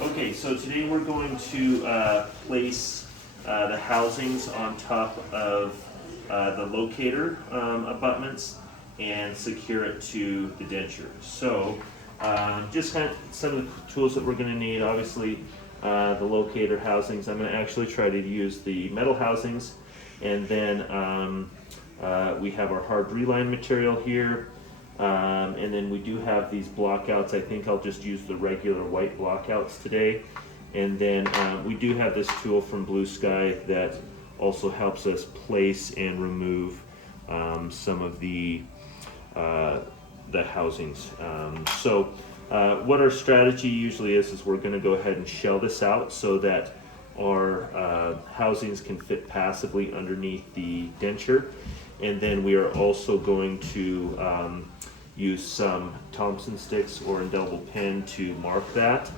Okay, so today we're going to place the housings on top of the locator abutments and secure it to the denture. So just kind of some of the tools that we're going to need. Obviously, the locator housings. I'm going to actually try to use the metal housings, and then we have our hard reline material here. And then we do have these blockouts. I think I'll just use the regular white blockouts today. And then we do have this tool from Blue Sky that also helps us place and remove some of the housings. So what our strategy usually is we're going to go ahead and shell this out so that our housings can fit passively underneath the denture. And then we are also going to use some Thompson sticks or indelible pen to mark that.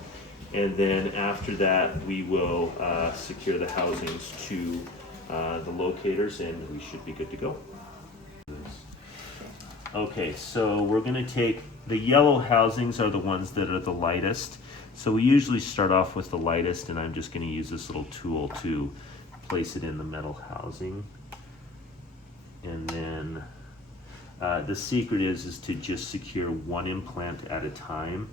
And then after that, we will secure the housings to the locators, and we should be good to go. Okay, so we're going to take the yellow housings are the ones that are the lightest. So we usually start off with the lightest, and I'm just going to use this little tool to place it in the metal housing. And then the secret is to just secure one implant at a time.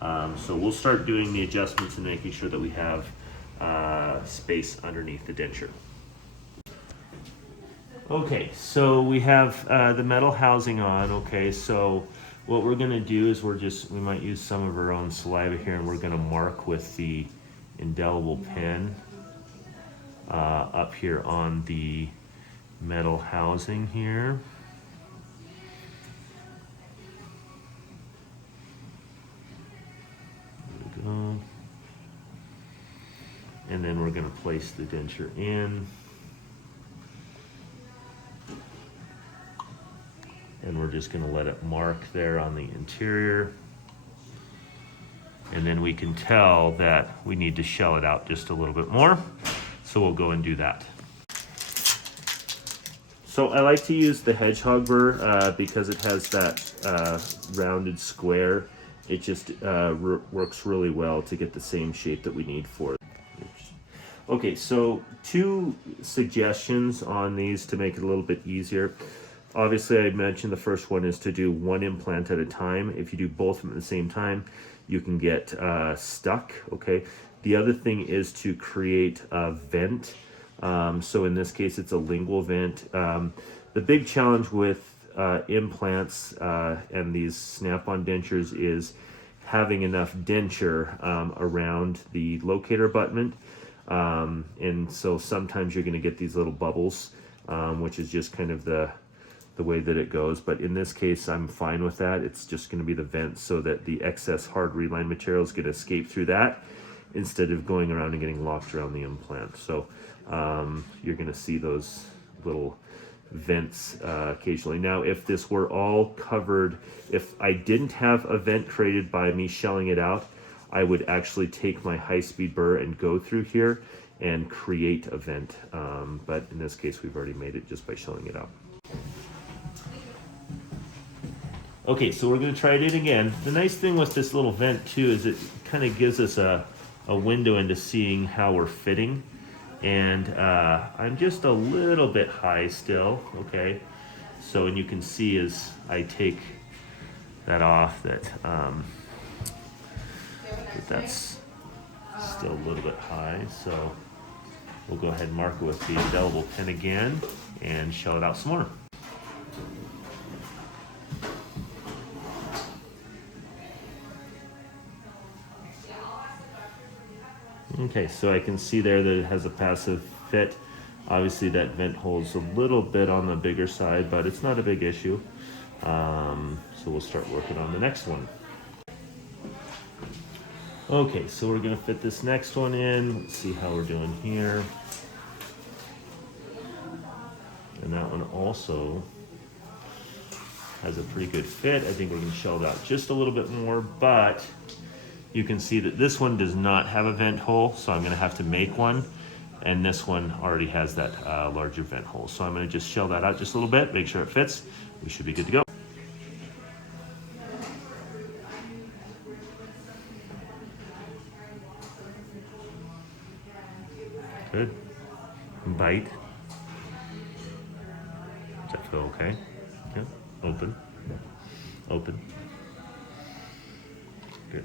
So we'll start doing the adjustments and making sure that we have space underneath the denture. Okay, so we have the metal housing on. Okay, so what we're going to do is we might use some of our own saliva here, and we're going to mark with the indelible pen up here on the metal housing here. There we go. And then we're going to place the denture in. And we're just going to let it mark there on the interior. And then we can tell that we need to shell it out just a little bit more. So we'll go and do that. So I like to use the hedgehog burr because it has that rounded square. It just works really well to get the same shape that we need for it. Okay, so 2 suggestions on these to make it a little bit easier. Obviously, I mentioned the first one is to do one implant at a time. If you do both of them at the same time, you can get stuck, okay? The other thing is to create a vent. So in this case, it's a lingual vent. The big challenge with implants and these snap-on dentures is having enough denture around the locator abutment. And so sometimes you're going to get these little bubbles, which is just kind of the way that it goes. But in this case, I'm fine with that. It's just going to be the vent so that the excess hard reline material is going to escape through that instead of going around and getting locked around the implant. So you're going to see those little vents occasionally. Now, if this were all covered, if I didn't have a vent created by me shelling it out, I would actually take my high-speed burr and go through here and create a vent. But in this case, we've already made it just by shelling it out. Okay, so we're going to try it in again. The nice thing with this little vent too is it kind of gives us a window into seeing how we're fitting. And I'm just a little bit high still, okay? So, and you can see as I take that off that's still a little bit high. So we'll go ahead and mark it with the indelible pen again and shell it out some more. Okay, so I can see there that it has a passive fit. Obviously that vent hole is a little bit on the bigger side, but it's not a big issue. So we'll start working on the next one. Okay, so we're gonna fit this next one in. Let's see how we're doing here. And that one also has a pretty good fit. I think we're gonna shell it out just a little bit more, but you can see that this one does not have a vent hole, so I'm gonna have to make one. And this one already has that larger vent hole. So I'm gonna just shell that out just a little bit, make sure it fits. We should be good to go. Good. Bite. Does that feel okay? Yeah. Open. Open. Good.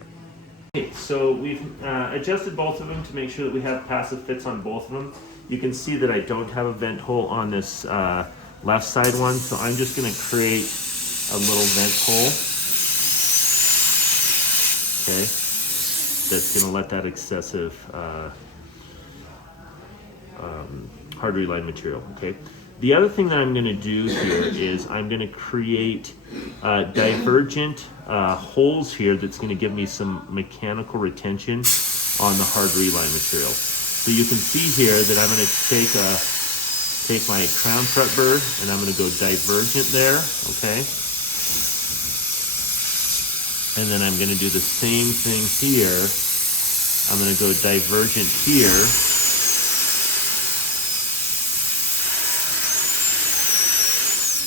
Okay, so we've adjusted both of them to make sure that we have passive fits on both of them. You can see that I don't have a vent hole on this left side one, so I'm just going to create a little vent hole. Okay, that's going to let that excessive hard reline material. Okay. The other thing that I'm going to do here is I'm going to create divergent holes here that's going to give me some mechanical retention on the hard reline material. So you can see here that I'm going to take my crown strut burr and I'm going to go divergent there, okay? And then I'm going to do the same thing here. I'm going to go divergent here.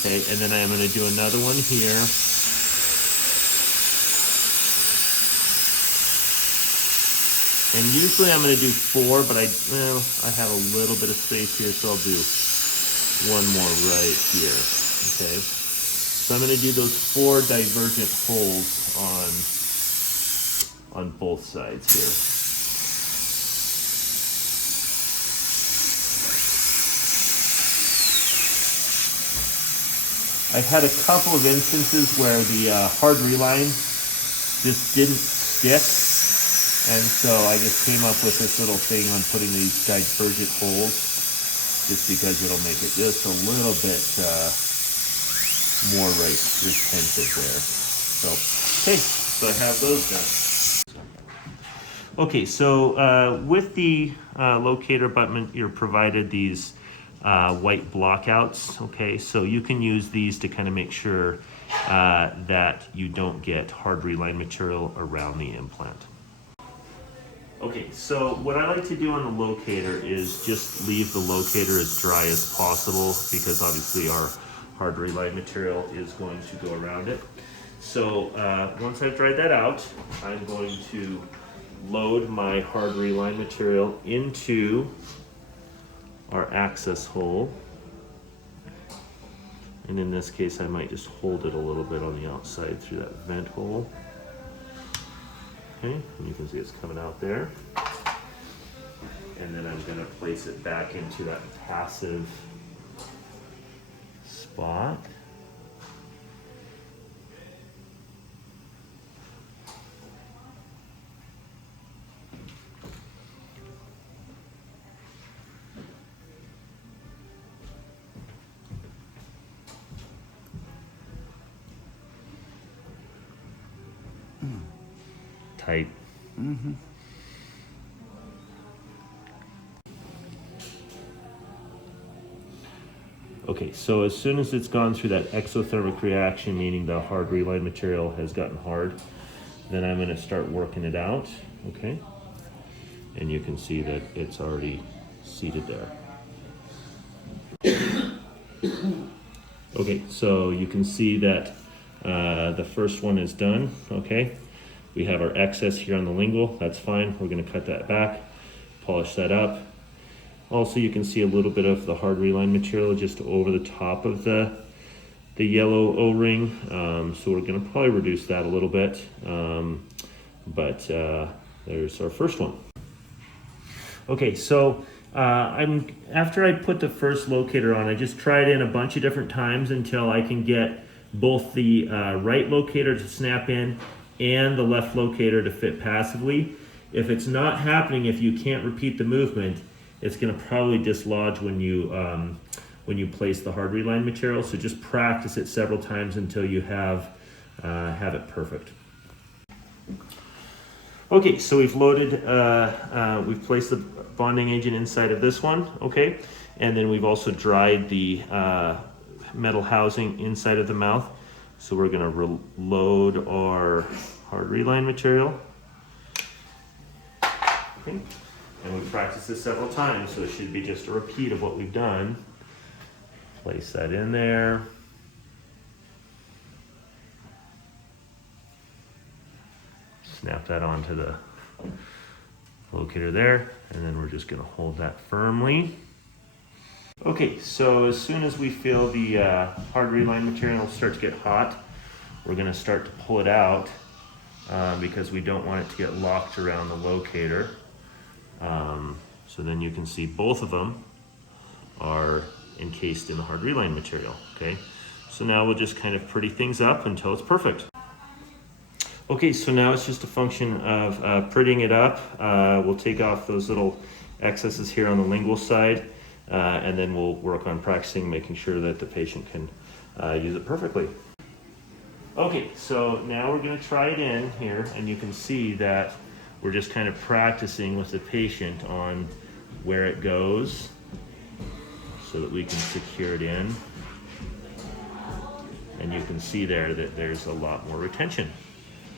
Okay, and then I'm going to do another one here. And usually I'm going to do 4, but I have a little bit of space here, so I'll do one more right here. Okay, so I'm going to do those 4 divergent holes on both sides here. I've had a couple of instances where the hard reline just didn't stick, and so I just came up with this little thing on putting these divergent holes, just because it'll make it just a little bit more retentive there. So, okay, so I have those done. Okay, so with the locator abutment, you're provided these white blockouts. Okay, so you can use these to kind of make sure that you don't get hard reline material around the implant. Okay, so what I like to do on the locator is just leave the locator as dry as possible, because obviously our hard reline material is going to go around it. So once I've dried that out, I'm going to load my hard reline material into our access hole, and in this case I might just hold it a little bit on the outside through that vent hole. Okay, and you can see it's coming out there, and then I'm going to place it back into that passive spot. Tight. Mm-hmm. Okay, so as soon as it's gone through that exothermic reaction, meaning the hard reline material has gotten hard, then I'm going to start working it out. Okay, and you can see that it's already seated there. Okay, so you can see that the first one is done. Okay, we have our excess here on the lingual. That's fine. We're going to cut that back, polish that up. Also, you can see a little bit of the hard reline material just over the top of the yellow O-ring. So we're going to probably reduce that a little bit. But there's our first one. Okay, so after I put the first locator on, I just tried in a bunch of different times until I can get both the right locator to snap in and the left locator to fit passively. If it's not happening, if you can't repeat the movement, it's going to probably dislodge when you place the hard reline material. So just practice it several times until you have it perfect. Okay, so we've loaded, we've placed the bonding agent inside of this one, okay? And then we've also dried the metal housing inside of the mouth. So we're gonna load our hard reline material. Okay, and we've practiced this several times, so it should be just a repeat of what we've done. Place that in there. Snap that onto Locator there, and then we're just gonna hold that firmly. Okay, so as soon as we feel the hard reline material start to get hot, we're gonna start to pull it out because we don't want it to get locked around the locator. So then you can see both of them are encased in the hard reline material, okay? So now we'll just kind of pretty things up until it's perfect. Okay, so now it's just a function of prettying it up. We'll take off those little excesses here on the lingual side, and then we'll work on practicing making sure that the patient can use it perfectly. Okay, so now we're gonna try it in here, and you can see that we're just kind of practicing with the patient on where it goes so that we can secure it in. And you can see there that there's a lot more retention.